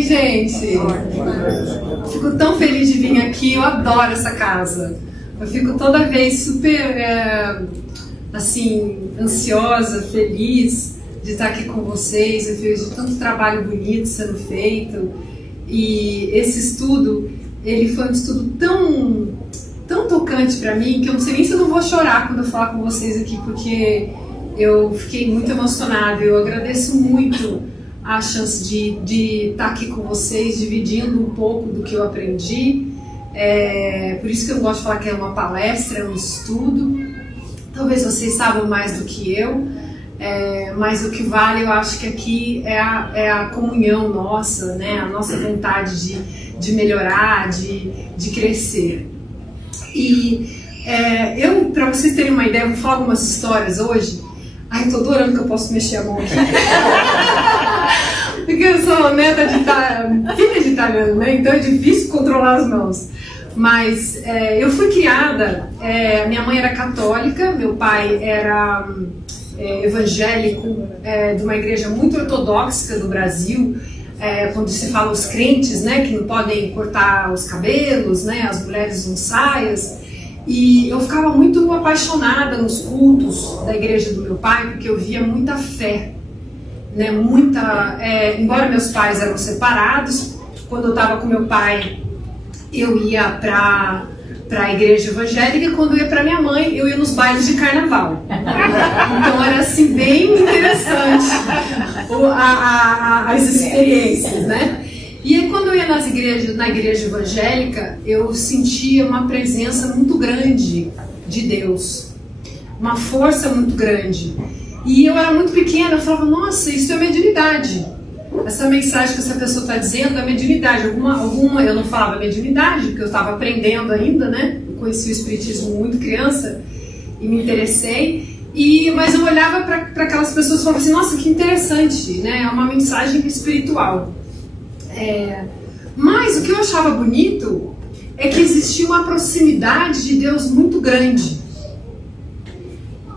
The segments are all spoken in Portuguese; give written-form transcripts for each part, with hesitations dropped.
Gente, fico tão feliz de vir aqui, eu adoro essa casa. Eu fico toda vez super, assim, ansiosa, feliz de estar aqui com vocês. Eu vejo tanto trabalho bonito sendo feito. E esse estudo, ele foi um estudo tão tocante para mim, que eu não sei nem se eu não vou chorar quando eu falar com vocês aqui, porque eu fiquei muito emocionada. Eu agradeço muito a chance de estar aqui com vocês, dividindo um pouco do que eu aprendi. Por isso que eu gosto de falar que é uma palestra, é um estudo. Talvez vocês saibam mais do que eu, mas o que vale, eu acho que aqui é a comunhão nossa, né? A nossa vontade de melhorar, de crescer. E para vocês terem uma ideia, eu vou falar algumas histórias hoje. Ai, tô adorando que eu posso mexer a mão aqui. Porque eu sou neta filha de italiano, né? Então é difícil controlar as mãos. Mas eu fui criada, minha mãe era católica, meu pai era evangélico, de uma igreja muito ortodoxa do Brasil, quando se fala os crentes, né, que não podem cortar os cabelos, né, as mulheres usam saias. E eu ficava muito apaixonada nos cultos da igreja do meu pai, porque eu via muita fé, né? Embora meus pais eram separados, quando eu estava com meu pai, eu ia para a igreja evangélica, e quando eu ia para minha mãe, eu ia nos bailes de carnaval. Então era assim bem interessante as experiências, né? E aí, quando eu ia na igreja evangélica, eu sentia uma presença muito grande de Deus, uma força muito grande. E eu era muito pequena, eu falava, nossa, isso é mediunidade. Essa mensagem que essa pessoa está dizendo é mediunidade. Alguma eu não falava mediunidade, porque eu estava aprendendo ainda, né? Eu conheci o espiritismo muito criança e me interessei. Mas eu olhava para aquelas pessoas e falava assim, nossa, que interessante, né? É uma mensagem espiritual. Mas o que eu achava bonito é que existia uma proximidade de Deus muito grande.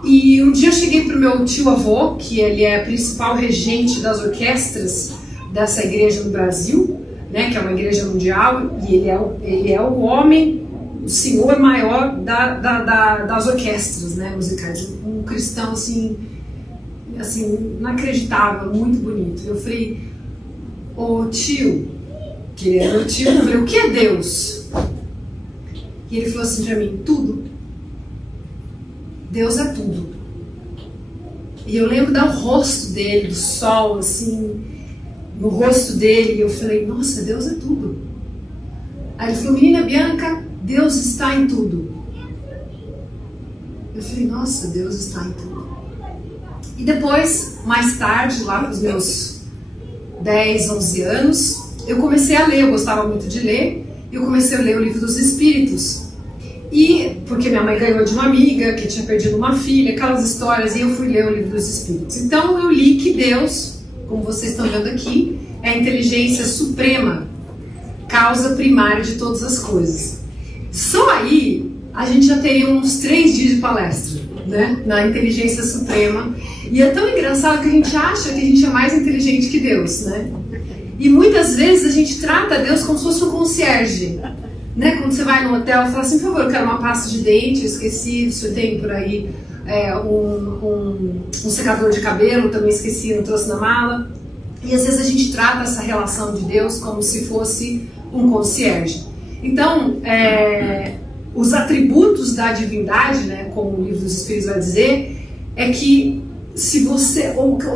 E um dia eu cheguei para o meu tio-avô, que ele é principal regente das orquestras dessa igreja no Brasil, né, que é uma igreja mundial, e ele é o homem, o senhor maior das orquestras, né, musicais. Um cristão assim, inacreditável, muito bonito. Eu falei, ô tio, que ele era meu tio, eu falei, o que é Deus? E ele falou assim para mim, tudo. Deus é tudo. E eu lembro do rosto dele, do sol, assim, no rosto dele, e eu falei, nossa, Deus é tudo. Aí ele falou, menina Bianca, Deus está em tudo. Eu falei, nossa, Deus está em tudo. E depois, mais tarde, lá para os meus 10, 11 anos, eu comecei a ler, eu gostava muito de ler, e eu comecei a ler o Livro dos Espíritos. E porque minha mãe ganhou de uma amiga que tinha perdido uma filha, aquelas histórias, e eu fui ler o Livro dos Espíritos. Então eu li que Deus, como vocês estão vendo aqui, é a inteligência suprema, causa primária de todas as coisas. Só aí a gente já teria uns 3 dias de palestra, né, na inteligência suprema. E é tão engraçado que a gente acha que a gente é mais inteligente que Deus, né? E muitas vezes a gente trata Deus como se fosse um concierge. Né? Quando você vai no hotel e fala assim, por favor, eu quero uma pasta de dente, eu esqueci, você tem por aí um secador de cabelo, também esqueci, não trouxe na mala. E às vezes a gente trata essa relação de Deus como se fosse um concierge. Então, os atributos da divindade, né, como o Livro dos Espíritos vai dizer, é que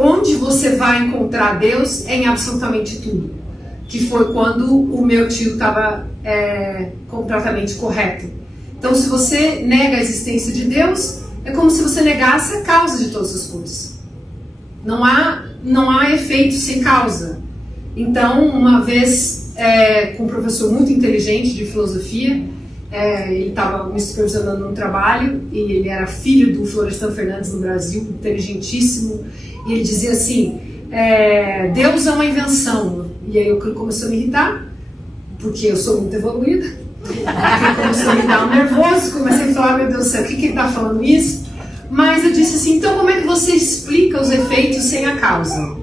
onde você vai encontrar Deus é em absolutamente tudo. Que foi quando o meu tio estava completamente correto. Então, se você nega a existência de Deus, é como se você negasse a causa de todas as coisas. Não há efeito sem causa. Então, uma vez com um professor muito inteligente de filosofia. Ele estava me supervisionando num trabalho e ele era filho do Florestan Fernandes no Brasil, inteligentíssimo. E ele dizia assim, Deus é uma invenção. E aí eu comecei a me irritar, porque eu sou muito evoluída. Ele começou a me dar um nervoso, comecei a falar, meu Deus do céu, o que ele está falando isso? Mas eu disse assim, então como é que você explica os efeitos sem a causa?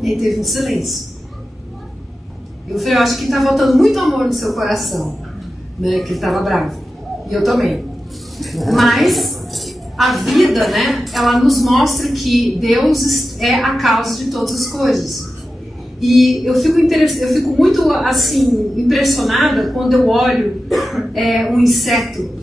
E aí teve um silêncio. Eu falei, eu acho que está faltando muito amor no seu coração, né? Que ele estava bravo. E eu também. Mas a vida, né? Ela nos mostra que Deus é a causa de todas as coisas. E eu fico muito assim impressionada quando eu olho um inseto,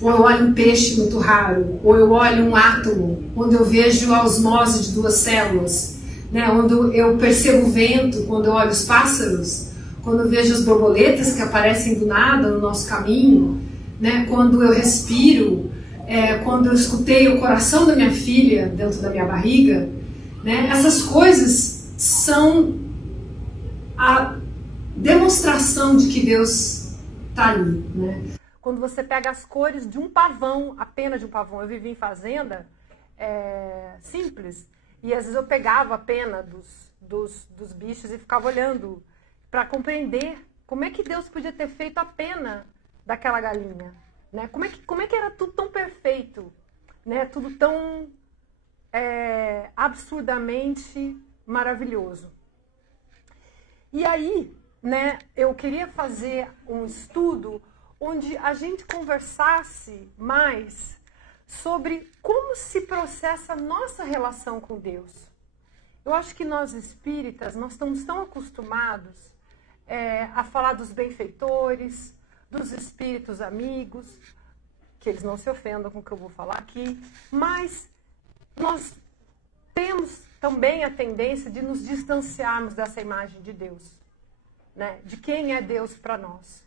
ou eu olho um peixe muito raro, ou eu olho um átomo, onde eu vejo a osmose de duas células, né? Onde eu percebo o vento, quando eu olho os pássaros, quando eu vejo as borboletas que aparecem do nada no nosso caminho, né? Quando eu respiro, quando eu escutei o coração da minha filha dentro da minha barriga, né? Essas coisas são a demonstração de que Deus está ali, né? Quando você pega as cores de um pavão, a pena de um pavão, eu vivi em fazenda simples, e às vezes eu pegava a pena dos bichos e ficava olhando para compreender como é que Deus podia ter feito a pena daquela galinha, né? Como é que era tudo tão perfeito, né? Tudo tão absurdamente maravilhoso. E aí, né, eu queria fazer um estudo onde a gente conversasse mais sobre como se processa a nossa relação com Deus. Eu acho que nós espíritas, nós estamos tão acostumados a falar dos benfeitores, dos espíritos amigos, que eles não se ofendam com o que eu vou falar aqui, mas nós temos também a tendência de nos distanciarmos dessa imagem de Deus, né? De quem é Deus para nós.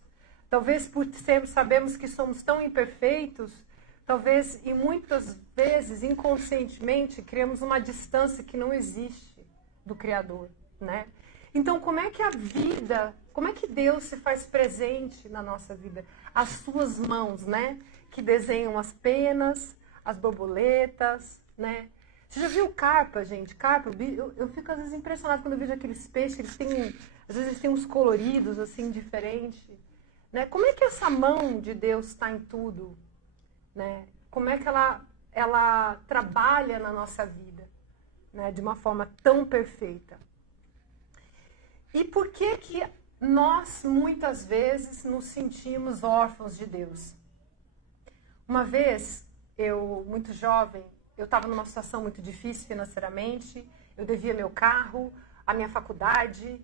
Talvez por sabemos que somos tão imperfeitos, talvez e muitas vezes inconscientemente criamos uma distância que não existe do Criador, né? Então como é que a vida, como é que Deus se faz presente na nossa vida? As suas mãos, né? Que desenham as penas, as borboletas, né? Você já viu carpa, gente? Carpa, eu fico às vezes impressionada quando eu vejo aqueles peixes, às vezes eles têm uns coloridos assim diferentes, né? Como é que essa mão de Deus está em tudo, né? Como é que ela trabalha na nossa vida, né? De uma forma tão perfeita. E por que nós muitas vezes nos sentimos órfãos de Deus? Uma vez, muito jovem, eu estava numa situação muito difícil financeiramente, eu devia meu carro, a minha faculdade,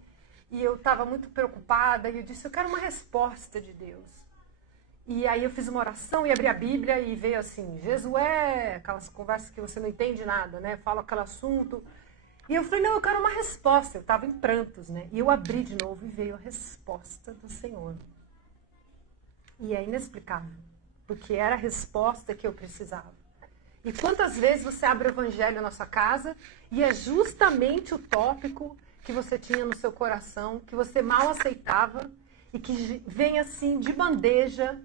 e eu estava muito preocupada, e eu disse, eu quero uma resposta de Deus. E aí eu fiz uma oração e abri a Bíblia e veio assim, Jesué, aquelas conversas que você não entende nada, né? Fala aquele assunto. E eu falei, não, eu quero uma resposta. Eu estava em prantos, né? E eu abri de novo e veio a resposta do Senhor. E é inexplicável, porque era a resposta que eu precisava. E quantas vezes você abre o evangelho na sua casa e é justamente o tópico que você tinha no seu coração, que você mal aceitava e que vem assim de bandeja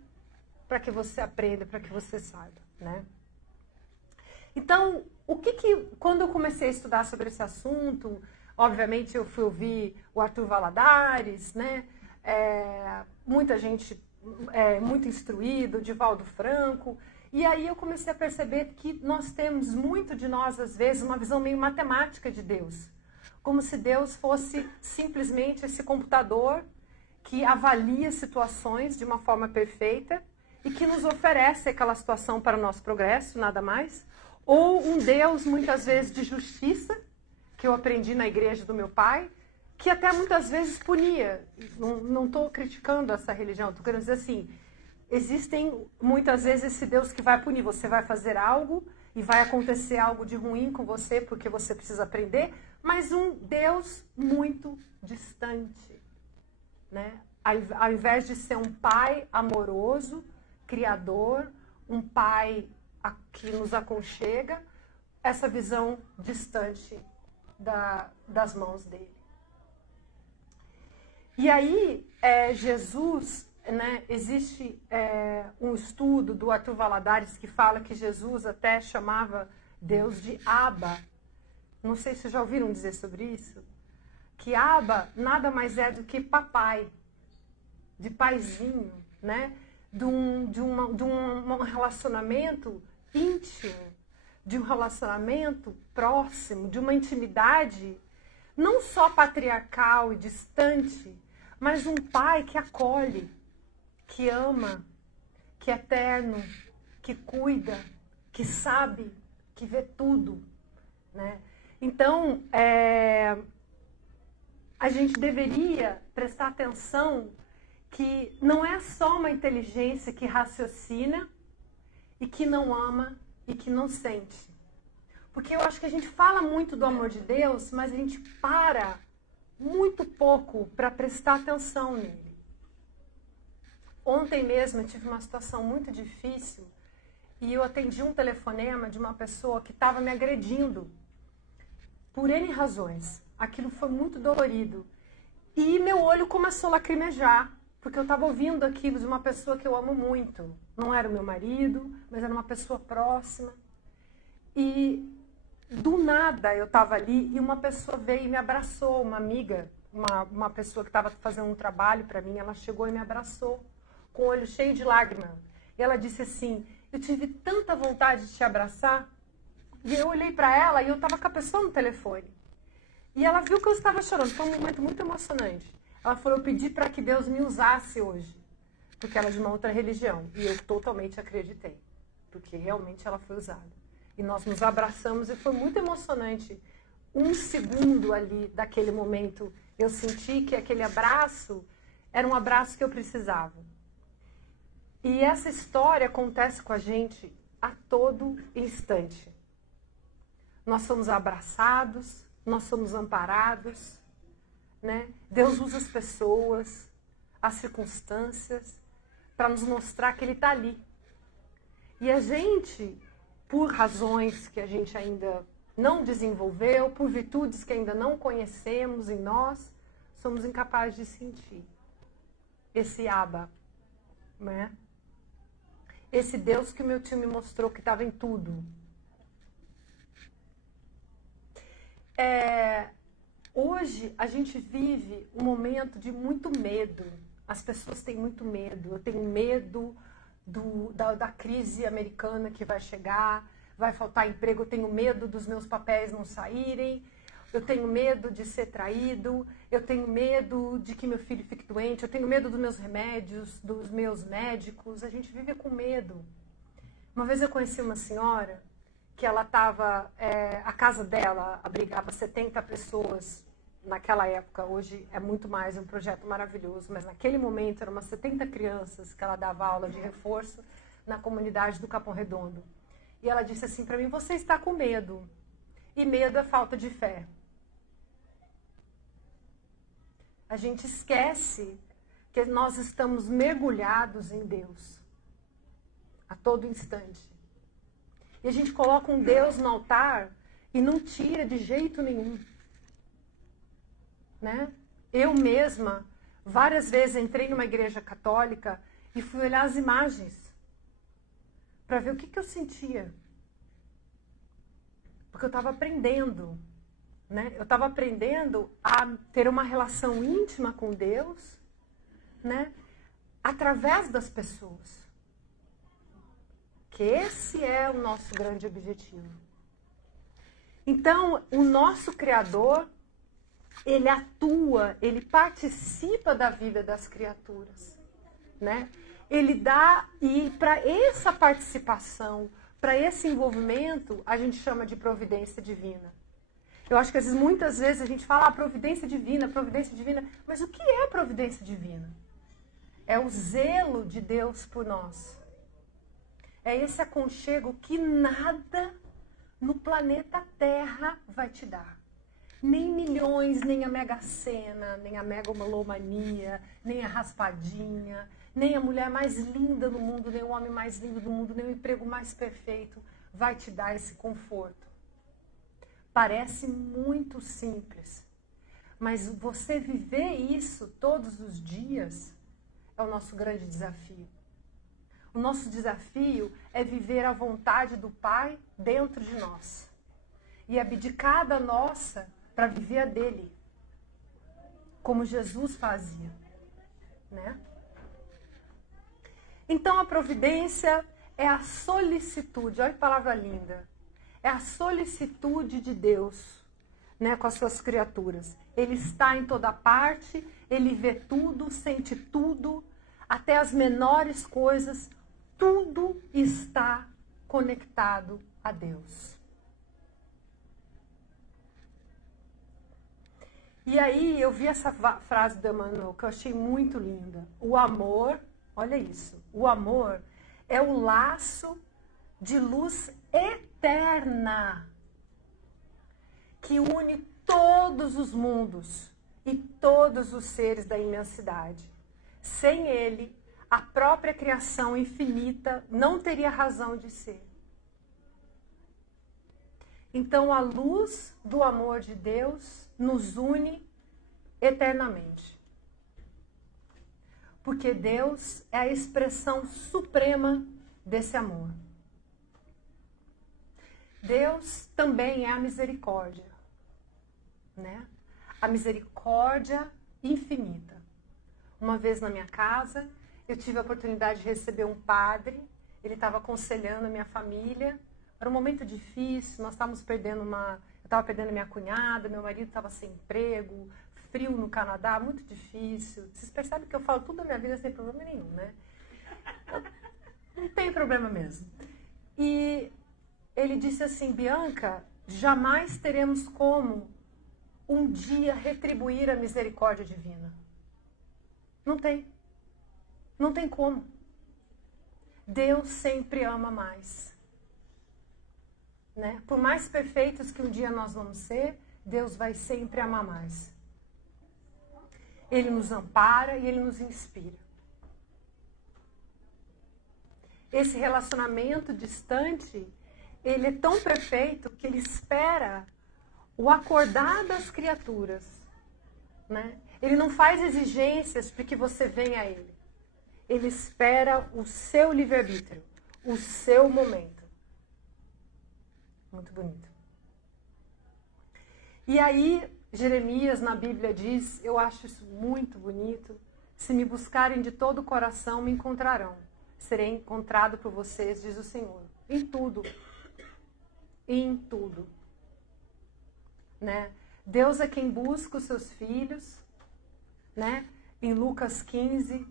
para que você aprenda, para que você saiba, né? Então, quando eu comecei a estudar sobre esse assunto, obviamente eu fui ouvir o Arthur Valadares, né? Muita gente muito instruída, o Divaldo Franco. E aí eu comecei a perceber que nós temos, muito de nós, às vezes, uma visão meio matemática de Deus. Como se Deus fosse simplesmente esse computador que avalia situações de uma forma perfeita e que nos oferece aquela situação para o nosso progresso, nada mais. Ou um Deus, muitas vezes, de justiça, que eu aprendi na igreja do meu pai, que até muitas vezes punia. Não estou criticando essa religião, estou querendo dizer assim, existem muitas vezes esse Deus que vai punir. Você vai fazer algo e vai acontecer algo de ruim com você porque você precisa aprender, mas um Deus muito distante, né? Ao invés de ser um pai amoroso, criador, um pai que nos aconchega, essa visão distante das mãos dele. E aí, Jesus, né, existe um estudo do Arthur Valladares que fala que Jesus até chamava Deus de Abba. Não sei se já ouviram dizer sobre isso. Que Abba nada mais é do que papai, de paizinho, né? De um relacionamento íntimo, de um relacionamento próximo, de uma intimidade não só patriarcal e distante, mas um pai que acolhe, que ama, que é eterno, que cuida, que sabe, que vê tudo, né? Então, a gente deveria prestar atenção que não é só uma inteligência que raciocina e que não ama e que não sente. Porque eu acho que a gente fala muito do amor de Deus, mas a gente para muito pouco para prestar atenção nele. Ontem mesmo eu tive uma situação muito difícil e eu atendi um telefonema de uma pessoa que estava me agredindo por N razões. Aquilo foi muito dolorido. E meu olho começou a lacrimejar, porque eu estava ouvindo aquilo de uma pessoa que eu amo muito. Não era o meu marido, mas era uma pessoa próxima. E do nada eu estava ali e uma pessoa veio e me abraçou, uma amiga, uma pessoa que estava fazendo um trabalho para mim, ela chegou e me abraçou, com o olho cheio de lágrimas. E ela disse assim, eu tive tanta vontade de te abraçar. E eu olhei para ela e eu estava com a pessoa no telefone. E ela viu que eu estava chorando, foi um momento muito emocionante. Ela falou, eu pedi para que Deus me usasse hoje, porque ela é de uma outra religião. E eu totalmente acreditei, porque realmente ela foi usada. E nós nos abraçamos e foi muito emocionante. Um segundo ali daquele momento, eu senti que aquele abraço era um abraço que eu precisava. E essa história acontece com a gente a todo instante. Nós somos abraçados, nós somos amparados, né? Deus usa as pessoas, as circunstâncias, para nos mostrar que Ele está ali. E a gente, por razões que a gente ainda não desenvolveu, por virtudes que ainda não conhecemos em nós, somos incapazes de sentir esse Abba, né? Esse Deus que o meu tio me mostrou que estava em tudo. Hoje a gente vive um momento de muito medo. As pessoas têm muito medo. Eu tenho medo da crise americana que vai chegar, vai faltar emprego. Eu tenho medo dos meus papéis não saírem. Eu tenho medo de ser traído. Eu tenho medo de que meu filho fique doente. Eu tenho medo dos meus remédios, dos meus médicos. A gente vive com medo. Uma vez eu conheci uma senhora que ela estava, a casa dela abrigava 70 pessoas naquela época. Hoje é muito mais, um projeto maravilhoso, mas naquele momento eram umas 70 crianças que ela dava aula de reforço na comunidade do Capão Redondo. E ela disse assim para mim, você está com medo. E medo é falta de fé. A gente esquece que nós estamos mergulhados em Deus a todo instante. E a gente coloca um Deus no altar e não tira de jeito nenhum. Né? Eu mesma, várias vezes entrei numa igreja católica e fui olhar as imagens para ver o que eu sentia. Porque eu estava aprendendo. Né? Eu estava aprendendo a ter uma relação íntima com Deus, né? Através das pessoas. Que esse é o nosso grande objetivo. Então, o nosso Criador, ele atua, ele participa da vida das criaturas, né? Ele dá, e para essa participação, para esse envolvimento, a gente chama de providência divina. Eu acho que muitas vezes a gente fala providência divina, mas o que é providência divina? É o zelo de Deus por nós. É esse aconchego que nada no planeta Terra vai te dar. Nem milhões, nem a Mega Sena, nem a megalomania, nem a raspadinha, nem a mulher mais linda do mundo, nem o homem mais lindo do mundo, nem o emprego mais perfeito vai te dar esse conforto. Parece muito simples, Mas você viver isso todos os dias é o nosso grande desafio. O nosso desafio é viver a vontade do Pai dentro de nós. E abdicar da nossa para viver a dele. Como Jesus fazia, né? Então a providência é a solicitude, olha que palavra linda. É a solicitude de Deus, né, com as suas criaturas. Ele está em toda parte, ele vê tudo, sente tudo, até as menores coisas, tudo está conectado a Deus. E aí eu vi essa frase do Emmanuel que eu achei muito linda. O amor, olha isso, o amor é o laço de luz eterna que une todos os mundos e todos os seres da imensidade. Sem ele, a própria criação infinita não teria razão de ser. Então, a luz do amor de Deus nos une eternamente. Porque Deus é a expressão suprema desse amor. Deus também é a misericórdia, né? A misericórdia infinita. Uma vez na minha casa, eu tive a oportunidade de receber um padre, ele estava aconselhando a minha família. Era um momento difícil, nós estávamos perdendo eu estava perdendo minha cunhada, meu marido estava sem emprego, frio no Canadá, muito difícil. Vocês percebem que eu falo tudo da minha vida sem problema nenhum, né? Não tem problema mesmo. E ele disse assim, Bianca, jamais teremos como um dia retribuir a misericórdia divina. Não tem. Não tem como. Deus sempre ama mais. Né? Por mais perfeitos que um dia nós vamos ser, Deus vai sempre amar mais. Ele nos ampara e Ele nos inspira. Esse relacionamento distante, ele é tão perfeito que ele espera o acordar das criaturas. Né? Ele não faz exigências para que você venha a Ele. Ele espera o seu livre-arbítrio, o seu momento. Muito bonito. E aí, Jeremias na Bíblia diz, eu acho isso muito bonito, se me buscarem de todo o coração, me encontrarão. Serei encontrado por vocês, diz o Senhor. Em tudo. Em tudo. Né? Deus é quem busca os seus filhos, né? Em Lucas 15,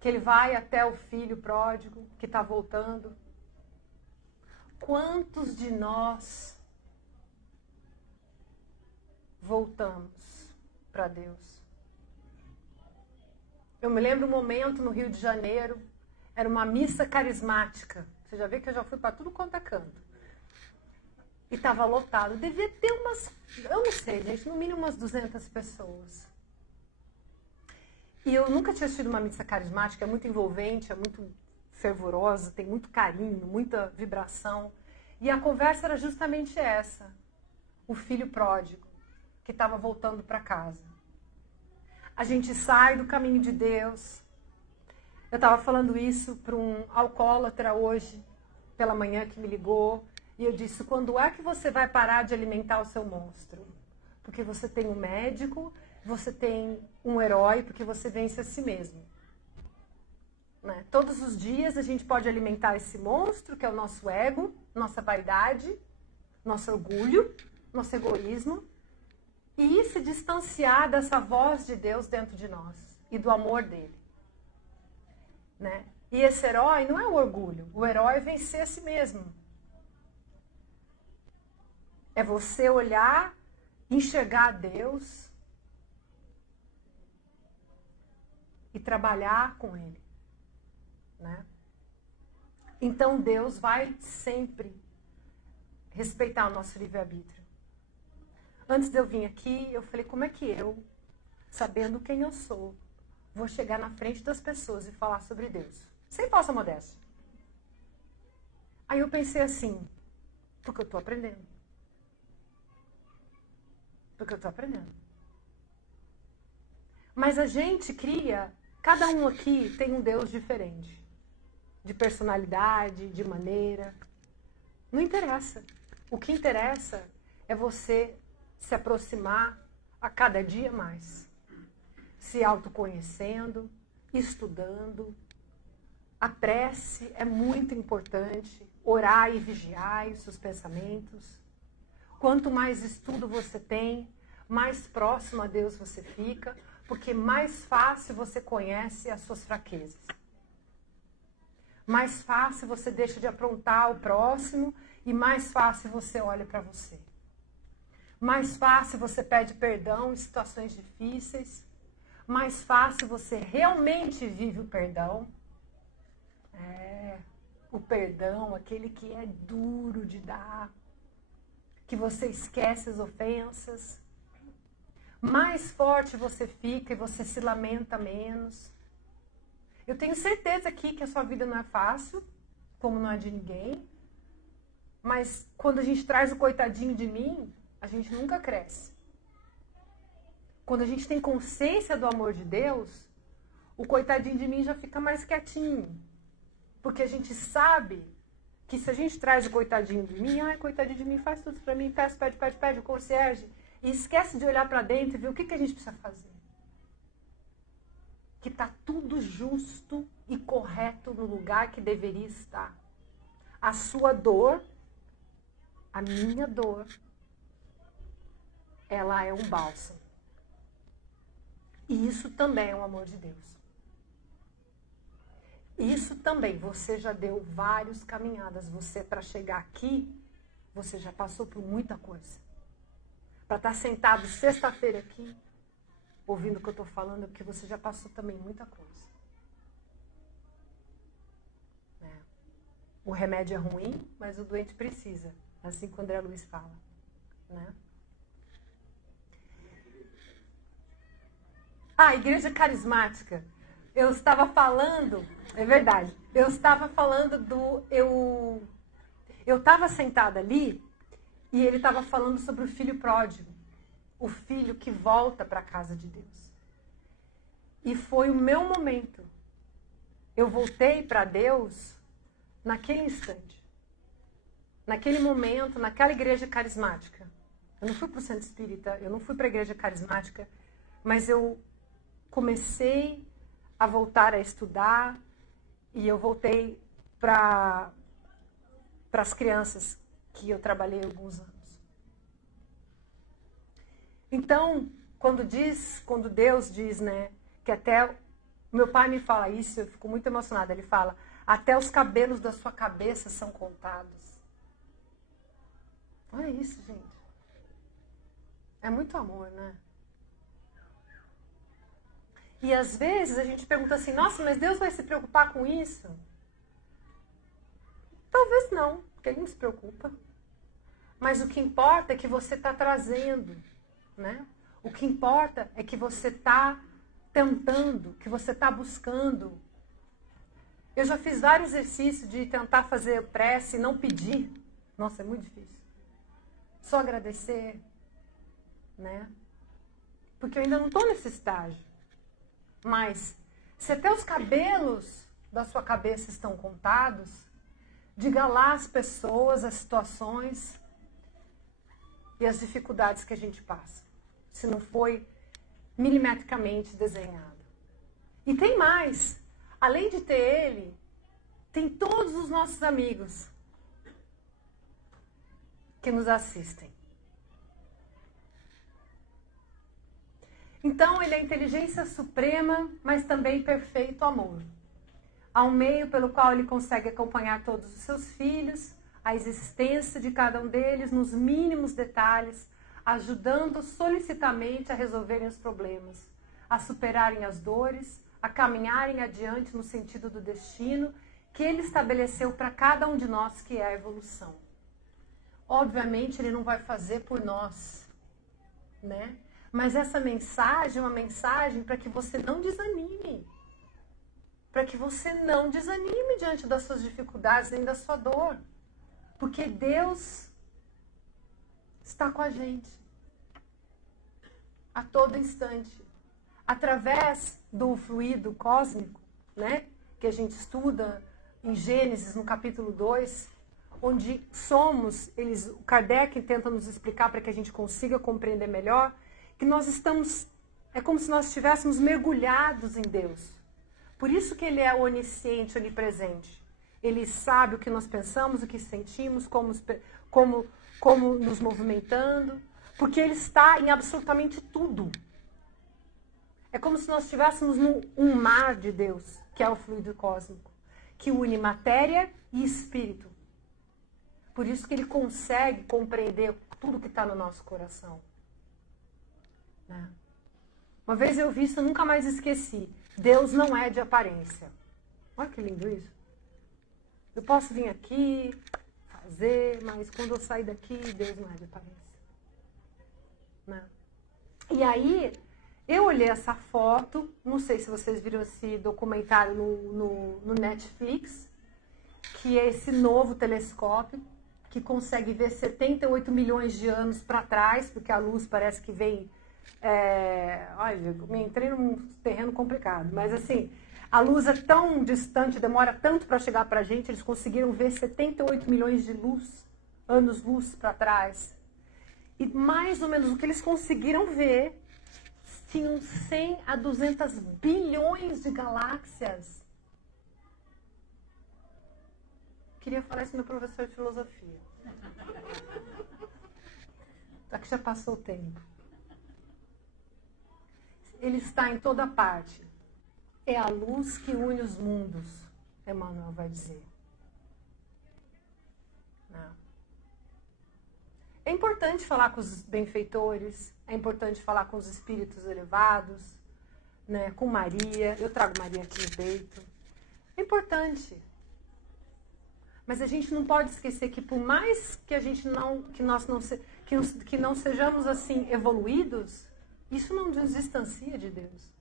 que ele vai até o filho pródigo, que está voltando. Quantos de nós voltamos para Deus? Eu me lembro um momento no Rio de Janeiro, era uma missa carismática. Você já vê que eu já fui para tudo quanto é canto. E estava lotado. Devia ter eu não sei, gente, no mínimo umas 200 pessoas. E eu nunca tinha assistido uma missa carismática, é muito envolvente, é muito fervorosa, tem muito carinho, muita vibração. E a conversa era justamente essa. O filho pródigo, que estava voltando para casa. A gente sai do caminho de Deus. Eu estava falando isso para um alcoólatra hoje, pela manhã, que me ligou. E eu disse, quando é que você vai parar de alimentar o seu monstro? Porque você tem um médico, você tem um herói, porque você vence a si mesmo. Né? Todos os dias a gente pode alimentar esse monstro, que é o nosso ego, nossa vaidade, nosso orgulho, nosso egoísmo, e se distanciar dessa voz de Deus dentro de nós e do amor dele. Né? E esse herói não é o orgulho, o herói é vencer a si mesmo. É você olhar, enxergar Deus e trabalhar com Ele. Né? Então Deus vai sempre respeitar o nosso livre-arbítrio. Antes de eu vir aqui, eu falei, como é que eu, sabendo quem eu sou, vou chegar na frente das pessoas e falar sobre Deus? Sem falsa modéstia. Aí eu pensei assim, porque eu estou aprendendo. Porque eu estou aprendendo. Mas a gente cria, cada um aqui tem um Deus diferente. De personalidade, de maneira. Não interessa. O que interessa é você se aproximar a cada dia mais. Se autoconhecendo, estudando. A prece é muito importante. Orar e vigiar os seus pensamentos. Quanto mais estudo você tem, mais próximo a Deus você fica, porque mais fácil você conhece as suas fraquezas. Mais fácil você deixa de aprontar o próximo e mais fácil você olha para você. Mais fácil você pede perdão em situações difíceis. Mais fácil você realmente vive o perdão. O perdão, aquele que é duro de dar. Que você esquece as ofensas. Mais forte você fica e você se lamenta menos. Eu tenho certeza aqui que a sua vida não é fácil, como não é de ninguém. Mas quando a gente traz o coitadinho de mim, a gente nunca cresce. Quando a gente tem consciência do amor de Deus, o coitadinho de mim já fica mais quietinho. Porque a gente sabe que se a gente traz o coitadinho de mim, coitadinho de mim, faz tudo pra mim, pede, o concierge, e esquece de olhar pra dentro e ver o que a gente precisa fazer. Que tá tudo justo e correto no lugar que deveria estar. A sua dor, a minha dor, ela é um bálsamo. E isso também é o amor de Deus. Isso também, você já deu várias caminhadas. Você, para chegar aqui, você já passou por muita coisa. Para estar sentado sexta-feira aqui, ouvindo o que eu estou falando, é porque você já passou também muita coisa. O remédio é ruim, mas o doente precisa. Assim que o André Luiz fala. Igreja carismática. Eu estava falando, é verdade, eu estava falando eu estava sentada ali e ele estava falando sobre o filho pródigo, o filho que volta para a casa de Deus. E foi o meu momento. Eu voltei para Deus naquele instante, naquele momento, naquela igreja carismática. Eu não fui para o centro espírita, eu não fui para a igreja carismática, mas eu comecei a voltar a estudar e eu voltei para as crianças que eu trabalhei alguns anos. Então, quando Deus diz, que até meu pai me fala isso, eu fico muito emocionada. Ele fala: até os cabelos da sua cabeça são contados. Olha isso, gente. É muito amor, né? E às vezes a gente pergunta assim: nossa, mas Deus vai se preocupar com isso? Talvez não, porque Ele não se preocupa. Mas o que importa é que você está trazendo, O que importa é que você está tentando, que você está buscando. Eu já fiz vários exercícios de tentar fazer prece e não pedir. Nossa, é muito difícil. Só agradecer, Porque eu ainda não estou nesse estágio. Mas, se até os cabelos da sua cabeça estão contados, diga lá as pessoas, as situações e as dificuldades que a gente passa. Se não foi milimetricamente desenhado. E tem mais. Além de ter ele, tem todos os nossos amigos que nos assistem. Então, ele é a inteligência suprema, mas também perfeito amor. Há um meio pelo qual ele consegue acompanhar todos os seus filhos, a existência de cada um deles nos mínimos detalhes, ajudando solicitamente a resolverem os problemas, a superarem as dores, a caminharem adiante no sentido do destino que ele estabeleceu para cada um de nós, que é a evolução. Obviamente, ele não vai fazer por nós, Mas essa mensagem é uma mensagem para que você não desanime. Para que você não desanime diante das suas dificuldades, nem da sua dor. Porque Deus está com a gente. A todo instante. através do fluido cósmico, né, que a gente estuda em Gênesis, no capítulo 2, onde somos, o Kardec tenta nos explicar para que a gente consiga compreender melhor, que nós estamos, é como se nós estivéssemos mergulhados em Deus. Por isso que ele é onisciente, onipresente. Ele sabe o que nós pensamos, o que sentimos, como nos movimentando, porque ele está em absolutamente tudo. É como se nós estivéssemos num mar de Deus, que é o fluido cósmico, que une matéria e espírito. Por isso que ele consegue compreender tudo que está no nosso coração. Né? Uma vez eu vi isso, eu nunca mais esqueci. Deus não é de aparência. Olha que lindo isso. Eu posso vir aqui, fazer, mas quando eu sair daqui, Deus não é de aparência. Né? E aí, eu olhei essa foto, não sei se vocês viram esse documentário no Netflix, que é esse novo telescópio, que consegue ver 78 milhões de anos para trás, porque a luz parece que vem... olha, me entrei num terreno complicado, mas assim, a luz é tão distante, demora tanto para chegar para a gente, eles conseguiram ver 78 milhões de anos-luz para trás. E mais ou menos o que eles conseguiram ver, tinham 100 a 200 bilhões de galáxias. Queria falar isso com meu professor de filosofia. Só que já passou o tempo. Ele está em toda parte. É a luz que une os mundos, Emmanuel vai dizer. Não. É importante falar com os benfeitores, é importante falar com os espíritos elevados, né, com Maria. Eu trago Maria aqui no peito. É importante. Mas a gente não pode esquecer que por mais que a gente que não sejamos assim evoluídos, isso não nos distancia de Deus.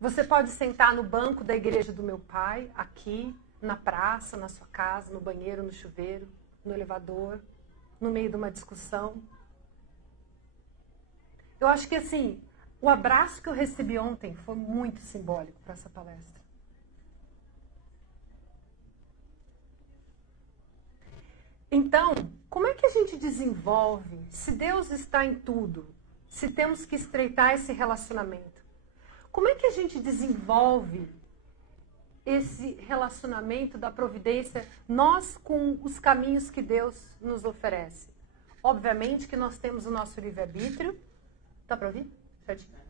Você pode sentar no banco da igreja do meu pai, aqui, na praça, na sua casa, no banheiro, no chuveiro, no elevador, no meio de uma discussão. Eu acho que assim, o abraço que eu recebi ontem foi muito simbólico para essa palestra. Então, como é que a gente desenvolve, se Deus está em tudo, se temos que estreitar esse relacionamento? Como é que a gente desenvolve esse relacionamento da providência, nós com os caminhos que Deus nos oferece? Obviamente que nós temos o nosso livre-arbítrio. Dá para ouvir? Certinho.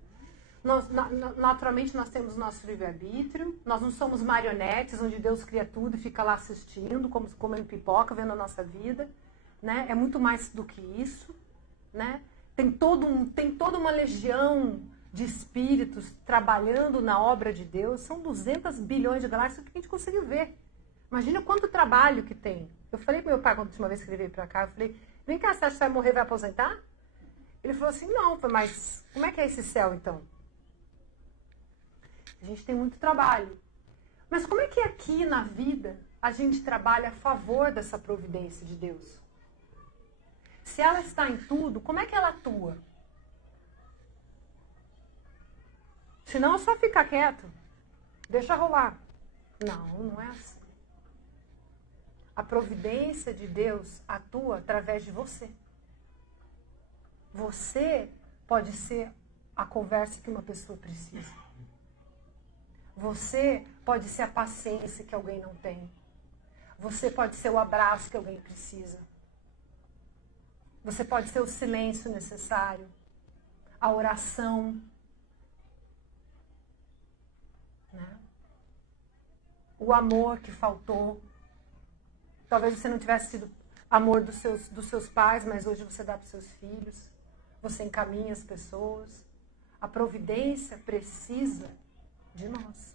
Naturalmente nós temos o nosso livre-arbítrio, nós não somos marionetes onde Deus cria tudo e fica lá assistindo, como comendo pipoca, vendo a nossa vida, né? É muito mais do que isso, né? Tem toda uma legião de espíritos trabalhando na obra de Deus, são 200 bilhões de galáxias que a gente conseguiu ver. Imagina quanto trabalho que tem. Eu falei pro meu pai, quando a última vez que ele veio para cá, eu falei, vem cá, você acha que vai morrer, vai aposentar? Ele falou assim, não, mas como é que é esse céu então? A gente tem muito trabalho. Mas como é que aqui na vida a gente trabalha a favor dessa providência de Deus? Se ela está em tudo, como é que ela atua? Senão é só ficar quieto. Deixa rolar. Não, não é assim. A providência de Deus atua através de você. Você pode ser a conversa que uma pessoa precisa. Você pode ser a paciência que alguém não tem. Você pode ser o abraço que alguém precisa. Você pode ser o silêncio necessário, a oração, né? O amor que faltou. Talvez você não tivesse sido amor dos seus pais, mas hoje você dá para os seus filhos. Você encaminha as pessoas. A providência precisa de nós.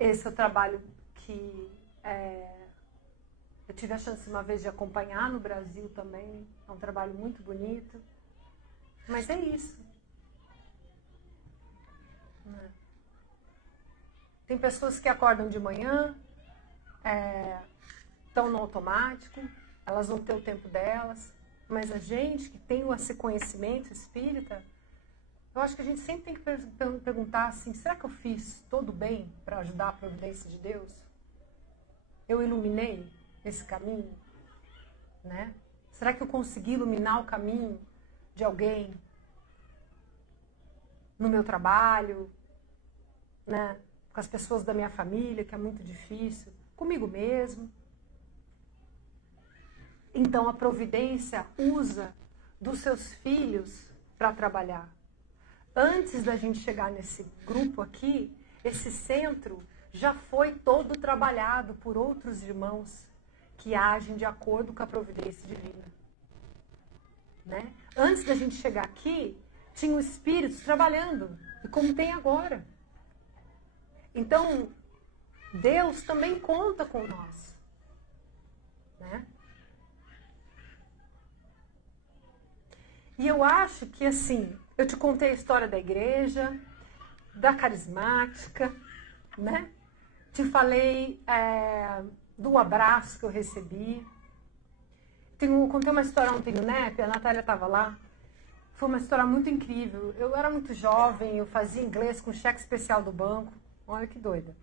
Esse é o trabalho que eu tive a chance uma vez de acompanhar no Brasil também. É um trabalho muito bonito. Mas é isso. Tem pessoas que acordam de manhã, estão no automático, elas vão ter o tempo delas, mas a gente que tem esse conhecimento espírita, eu acho que a gente sempre tem que perguntar assim, será que eu fiz todo bem para ajudar a providência de Deus? Eu iluminei esse caminho? Né? Será que eu consegui iluminar o caminho de alguém no meu trabalho, né? Com as pessoas da minha família, que é muito difícil, comigo mesmo? Então a providência usa dos seus filhos para trabalhar. Antes da gente chegar nesse grupo aqui, esse centro já foi todo trabalhado por outros irmãos que agem de acordo com a providência divina. Né? Antes da gente chegar aqui, tinham espíritos trabalhando, e como tem agora. Então, Deus também conta com nós. Né? E eu acho que, assim, eu te contei a história da igreja, da carismática, né? Te falei do abraço que eu recebi. Contei uma história ontem no NEP, a Natália estava lá. Foi uma história muito incrível. Eu era muito jovem, eu fazia inglês com cheque especial do banco. Olha que doida.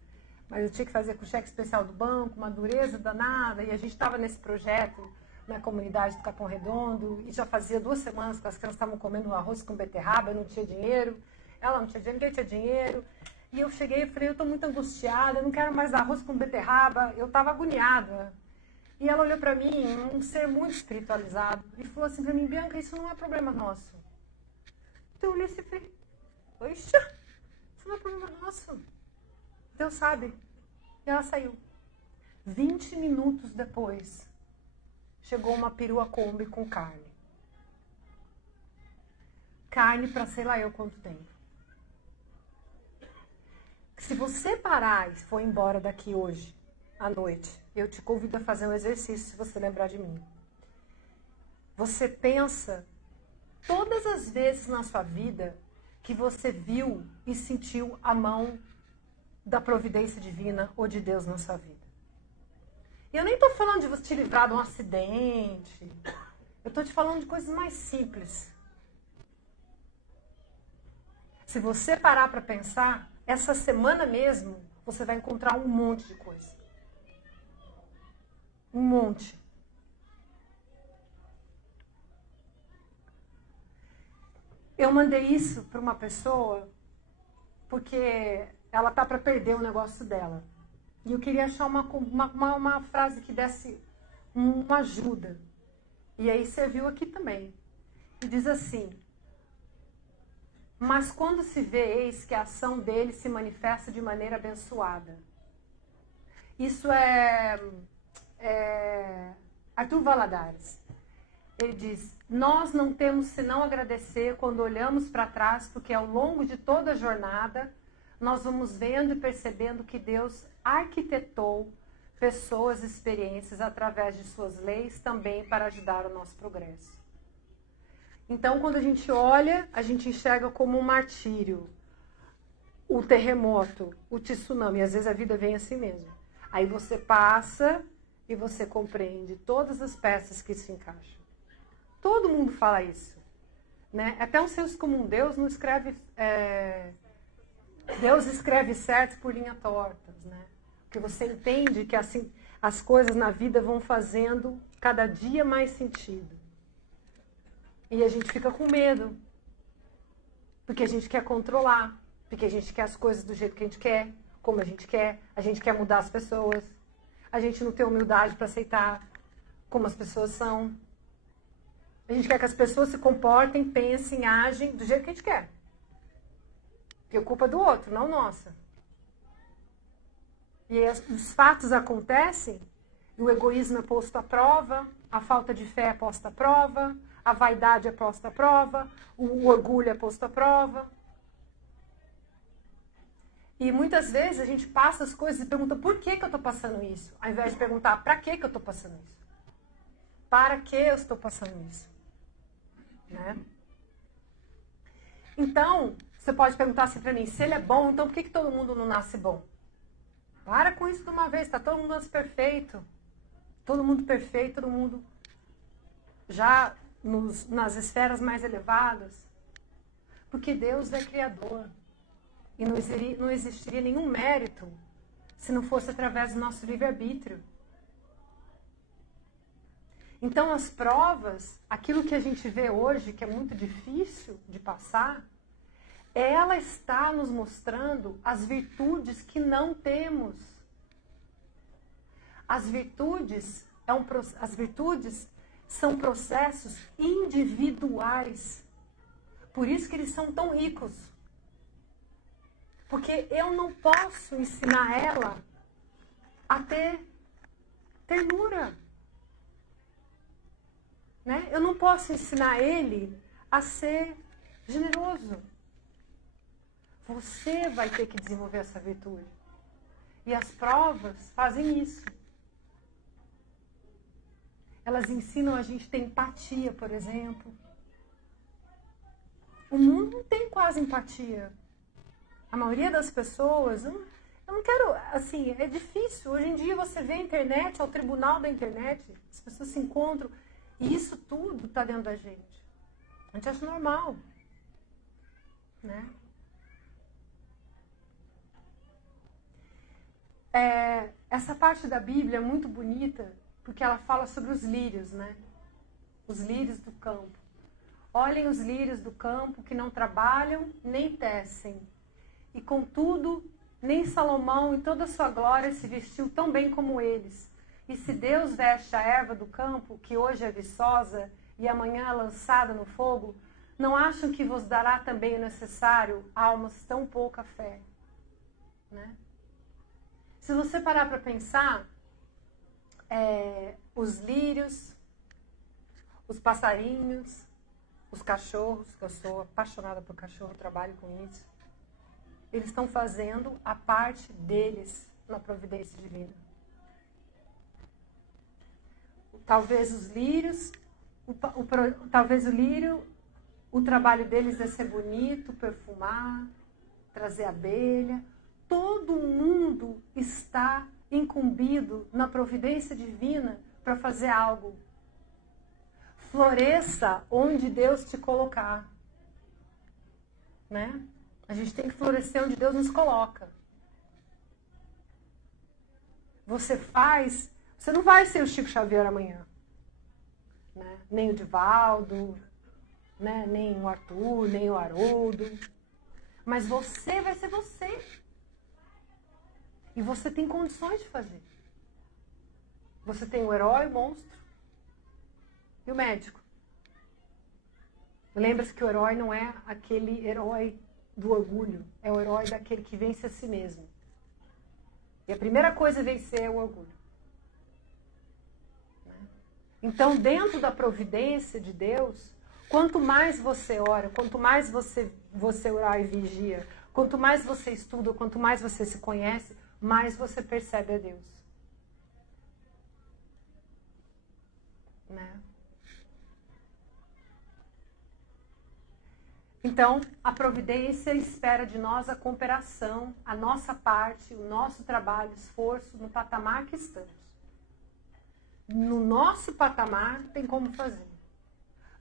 Mas eu tinha que fazer com cheque especial do banco, uma dureza danada. E a gente estava nesse projeto na comunidade do Capão Redondo, e já fazia 2 semanas que as crianças estavam comendo arroz com beterraba, eu não tinha dinheiro, ela não tinha dinheiro, ninguém tinha dinheiro, e eu cheguei e falei, eu estou muito angustiada, eu não quero mais arroz com beterraba, eu estava agoniada. E ela olhou para mim, um ser muito espiritualizado, e falou assim para mim, Bianca, isso não é problema nosso. Então eu olhei assim e falei, oxa, isso não é problema nosso. Deus sabe. E ela saiu. 20 minutos depois, chegou uma perua Kombi com carne. Carne para sei lá eu quanto tempo. Se você parar e for embora daqui hoje, à noite, eu te convido a fazer um exercício, se você lembrar de mim. Você pensa todas as vezes na sua vida que você viu e sentiu a mão da providência divina ou de Deus na sua vida. E eu nem estou falando de você te livrar de um acidente. Eu estou te falando de coisas mais simples. Se você parar para pensar, essa semana mesmo, você vai encontrar um monte de coisa. Um monte. Eu mandei isso para uma pessoa porque ela tá para perder o negócio dela. E eu queria achar uma frase que desse uma ajuda. E aí você viu aqui também. E diz assim: mas quando se vê, eis que a ação dele se manifesta de maneira abençoada. Isso é Arthur Valadares. Ele diz: nós não temos senão agradecer quando olhamos para trás, porque ao longo de toda a jornada, nós vamos vendo e percebendo que Deus arquitetou pessoas e experiências através de suas leis também para ajudar o nosso progresso. Então, quando a gente olha, a gente enxerga como um martírio, o terremoto, o tsunami. E às vezes a vida vem assim mesmo. Aí você passa e você compreende todas as peças que se encaixam. Todo mundo fala isso. Né? Até um senso comum. Deus não escreve... Deus escreve certo por linhas tortas, né? Porque você entende que assim as coisas na vida vão fazendo cada dia mais sentido. E a gente fica com medo. Porque a gente quer controlar. Porque a gente quer as coisas do jeito que a gente quer, como a gente quer mudar as pessoas. A gente não tem humildade para aceitar como as pessoas são. A gente quer que as pessoas se comportem, pensem, agem do jeito que a gente quer. Porque é culpa do outro, não nossa. E aí, os fatos acontecem, e o egoísmo é posto à prova, a falta de fé é posta à prova, a vaidade é posta à prova, o orgulho é posto à prova. E muitas vezes a gente passa as coisas e pergunta por que eu estou passando isso, ao invés de perguntar para que eu estou passando isso. Para que eu estou passando isso? Né? Então, você pode perguntar assim para mim, se ele é bom, então por que todo mundo não nasce bom? Para com isso de uma vez, está todo mundo antes perfeito. Todo mundo perfeito, todo mundo já nas esferas mais elevadas. Porque Deus é criador. E não existiria nenhum mérito se não fosse através do nosso livre-arbítrio. Então as provas, aquilo que a gente vê hoje, que é muito difícil de passar, ela está nos mostrando as virtudes que não temos. As virtudes são processos individuais. Por isso que eles são tão ricos. Porque eu não posso ensinar ela a ter ternura. Né? Eu não posso ensinar ele a ser generoso. Você vai ter que desenvolver essa virtude. E as provas fazem isso. Elas ensinam a gente a ter empatia, por exemplo. O mundo não tem quase empatia. A maioria das pessoas, eu não quero, assim, é difícil. Hoje em dia você vê a internet, é o tribunal da internet, as pessoas se encontram, e isso tudo está dentro da gente. A gente acha normal, né? Essa parte da Bíblia é muito bonita, porque ela fala sobre os lírios, né? Os lírios do campo. Olhem os lírios do campo que não trabalham nem tecem. E contudo, nem Salomão em toda a sua glória se vestiu tão bem como eles. E se Deus veste a erva do campo, que hoje é viçosa e amanhã é lançada no fogo, não acham que vos dará também o necessário, almas tão pouca fé? Né? Se você parar para pensar, os lírios, os passarinhos, os cachorros, que eu sou apaixonada por cachorro, trabalho com isso, eles estão fazendo a parte deles na providência divina. Talvez os lírios, talvez o lírio, o trabalho deles é ser bonito, perfumar, trazer abelha. Todo mundo está incumbido na providência divina para fazer algo. Floresça onde Deus te colocar. Né? A gente tem que florescer onde Deus nos coloca. Você não vai ser o Chico Xavier amanhã. Né? Nem o Divaldo, né? Nem o Arthur, nem o Haroldo. Mas você vai ser você. E você tem condições de fazer. Você tem o herói, o monstro e o médico. Lembra-se que o herói não é aquele herói do orgulho, é o herói daquele que vence a si mesmo. E a primeira coisa a vencer é o orgulho. Então, dentro da providência de Deus, quanto mais você ora, quanto mais você orar e vigia, quanto mais você estuda, quanto mais você se conhece, mais você percebe a Deus. Né? Então, a providência espera de nós a cooperação, a nossa parte, o nosso trabalho, esforço no patamar que estamos. No nosso patamar tem como fazer.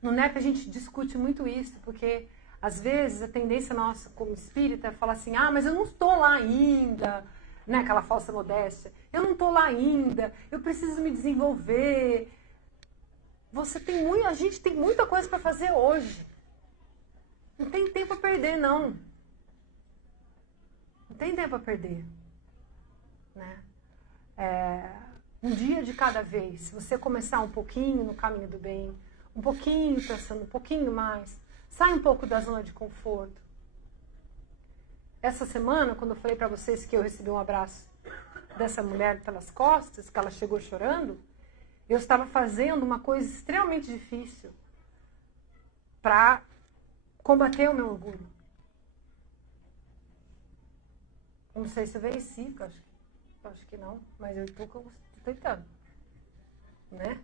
No NEP a gente discute muito isso, porque às vezes a tendência nossa como espírita é falar assim, mas eu não estou lá ainda, né? Aquela falsa modéstia. Eu não estou lá ainda, eu preciso me desenvolver. A gente tem muita coisa para fazer hoje. Não tem tempo a perder, não. Não tem tempo a perder. Né? Um dia de cada vez. Se você começar um pouquinho no caminho do bem, um pouquinho pensando um pouquinho mais, sai um pouco da zona de conforto. Essa semana, quando eu falei para vocês que eu recebi um abraço dessa mulher pelas costas, que ela chegou chorando, eu estava fazendo uma coisa extremamente difícil para combater o meu orgulho. Eu não sei se eu venci, acho que não, mas eu estou tentando. Né?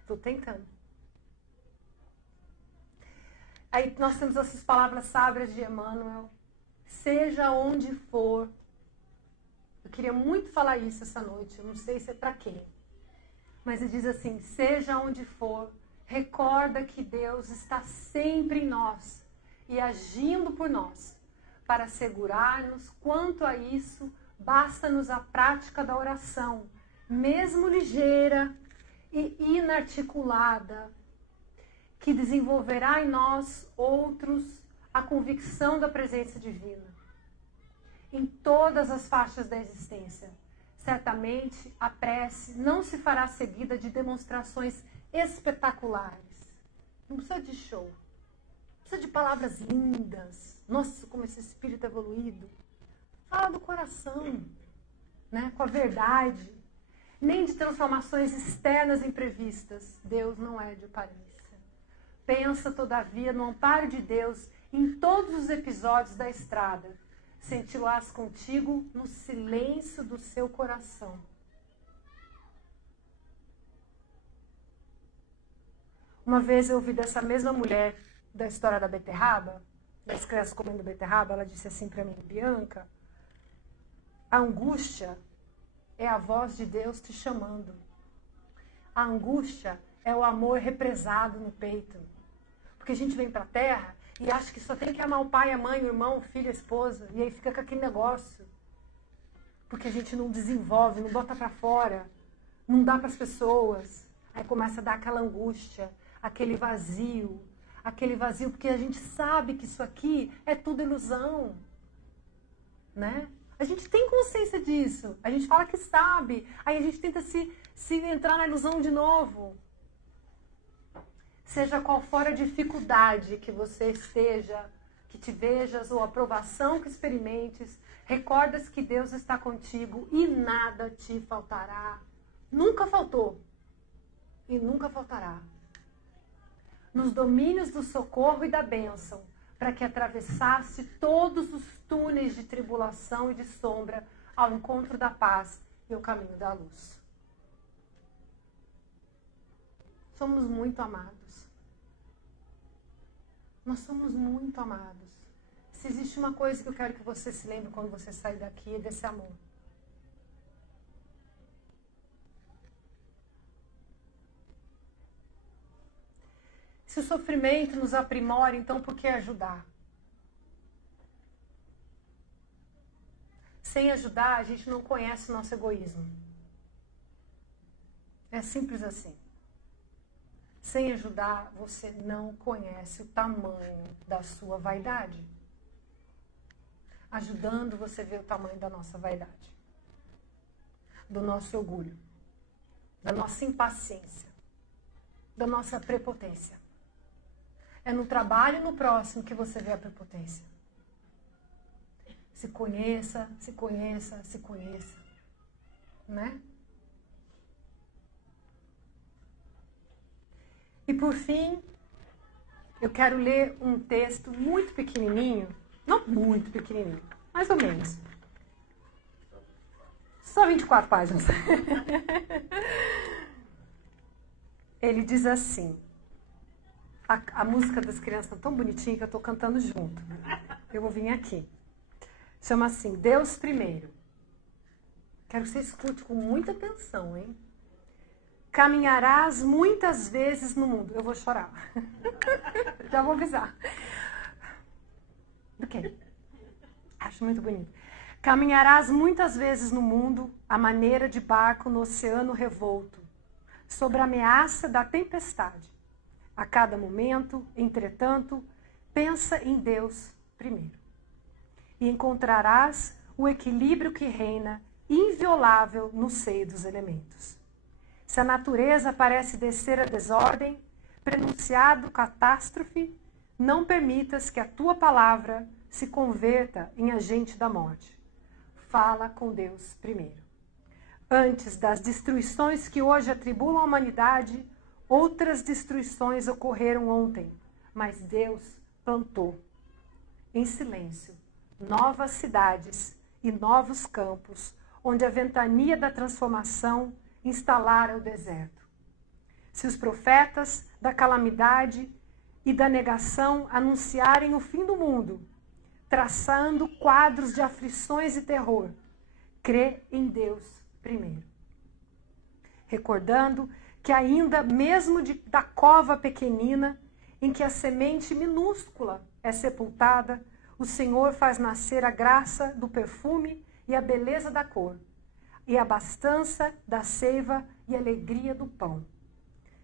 Estou tentando. Aí nós temos essas palavras sábias de Emmanuel. Seja onde for. queria muito falar isso essa noite, eu não sei se é para quem. Mas ele diz assim, seja onde for, recorda que Deus está sempre em nós e agindo por nós. Para assegurar-nos quanto a isso, basta-nos a prática da oração, mesmo ligeira e inarticulada, que desenvolverá em nós outros a convicção da presença divina. Em todas as faixas da existência, certamente a prece não se fará seguida de demonstrações espetaculares. Não precisa de show. Não precisa de palavras lindas. Nossa, como esse espírito evoluído. Fala do coração, né? Com a verdade. Nem de transformações externas imprevistas. Deus não é de aparência. Pensa, todavia, no amparo de Deus em todos os episódios da estrada. Senti-lo-ás contigo no silêncio do seu coração. Uma vez eu ouvi dessa mesma mulher, da história da beterraba, das crianças comendo beterraba, ela disse assim para mim, Bianca, a angústia é a voz de Deus te chamando. A angústia é o amor represado no peito. Porque a gente vem para a Terra e acha que só tem que amar o pai, a mãe, o irmão, o filho, a esposa. E aí fica com aquele negócio. Porque a gente não desenvolve, não bota para fora. Não dá para as pessoas. Aí começa a dar aquela angústia, aquele vazio. Aquele vazio, porque a gente sabe que isso aqui é tudo ilusão. Né? A gente tem consciência disso. A gente fala que sabe. Aí a gente tenta se entrar na ilusão de novo. Seja qual for a dificuldade que você esteja, que te vejas, ou a provação que experimentes, recordas que Deus está contigo e nada te faltará. Nunca faltou e nunca faltará. Nos domínios do socorro e da bênção, para que atravessasse todos os túneis de tribulação e de sombra ao encontro da paz e o caminho da luz. Somos muito amados. Nós somos muito amados. Se existe uma coisa que eu quero que você se lembre quando você sair daqui, é desse amor. Se o sofrimento nos aprimora, então por que ajudar? Sem ajudar, a gente não conhece o nosso egoísmo. É simples assim. Sem ajudar, você não conhece o tamanho da sua vaidade. Ajudando, você vê o tamanho da nossa vaidade. Do nosso orgulho. Da nossa impaciência. Da nossa prepotência. É no trabalho e no próximo que você vê a prepotência. Se conheça, se conheça, se conheça. Né? E por fim, eu quero ler um texto muito pequenininho, não muito pequenininho, mais ou menos. Só 24 páginas. Ele diz assim, a música das crianças está tão bonitinha que eu estou cantando junto. Eu vou vir aqui. Chama assim, Deus primeiro. Quero que você escute com muita atenção, hein? Caminharás muitas vezes no mundo. Eu vou chorar. Já vou avisar. Do quê? Acho muito bonito. Caminharás muitas vezes no mundo à maneira de barco no oceano revolto, sob a ameaça da tempestade. A cada momento, entretanto, pensa em Deus primeiro. E encontrarás o equilíbrio que reina inviolável no seio dos elementos. Se a natureza parece descer a desordem, prenunciado catástrofe, não permitas que a tua palavra se converta em agente da morte. Fala com Deus primeiro. Antes das destruições que hoje atribulam a humanidade, outras destruições ocorreram ontem, mas Deus plantou, em silêncio, novas cidades e novos campos, onde a ventania da transformação instalara o deserto. Se os profetas da calamidade e da negação anunciarem o fim do mundo, traçando quadros de aflições e terror, crê em Deus primeiro. Recordando que ainda mesmo da cova pequenina, em que a semente minúscula é sepultada, o Senhor faz nascer a graça do perfume e a beleza da cor, e a abastança da seiva e a alegria do pão.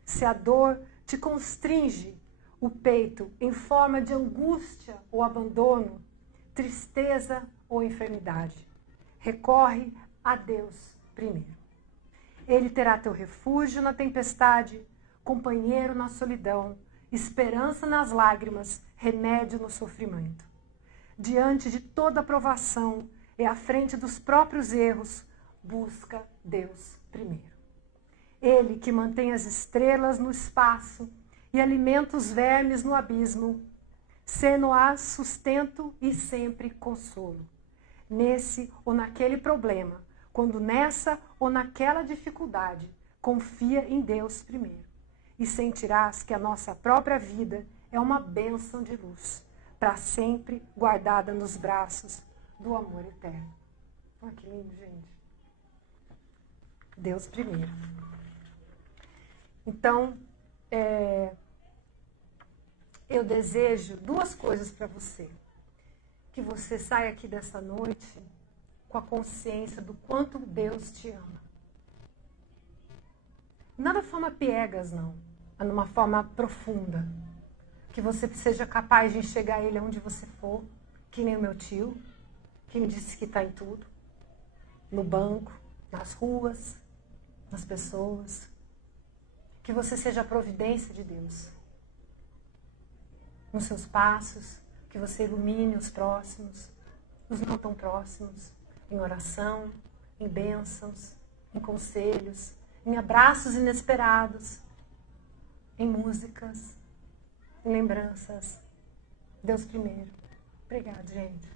Se a dor te constringe o peito em forma de angústia ou abandono, tristeza ou enfermidade, recorre a Deus primeiro. Ele terá teu refúgio na tempestade, companheiro na solidão, esperança nas lágrimas, remédio no sofrimento. Diante de toda provação e à frente dos próprios erros, busca Deus primeiro. Ele que mantém as estrelas no espaço e alimenta os vermes no abismo, sendo-as sustento e sempre consolo. Nesse ou naquele problema, quando nessa ou naquela dificuldade, confia em Deus primeiro. E sentirás que a nossa própria vida é uma bênção de luz, para sempre guardada nos braços do amor eterno. Olha que lindo, gente. Deus primeiro. Então, eu desejo duas coisas para você. Que você saia aqui dessa noite com a consciência do quanto Deus te ama. Não da forma piegas, não. Mas numa forma profunda. Que você seja capaz de enxergar Ele onde você for. Que nem o meu tio, que me disse que está em tudo. No banco, nas ruas, nas pessoas. Que você seja a providência de Deus. Nos seus passos, que você ilumine os próximos, os não tão próximos, em oração, em bênçãos, em conselhos, em abraços inesperados, em músicas, em lembranças. Deus primeiro. Obrigada, gente.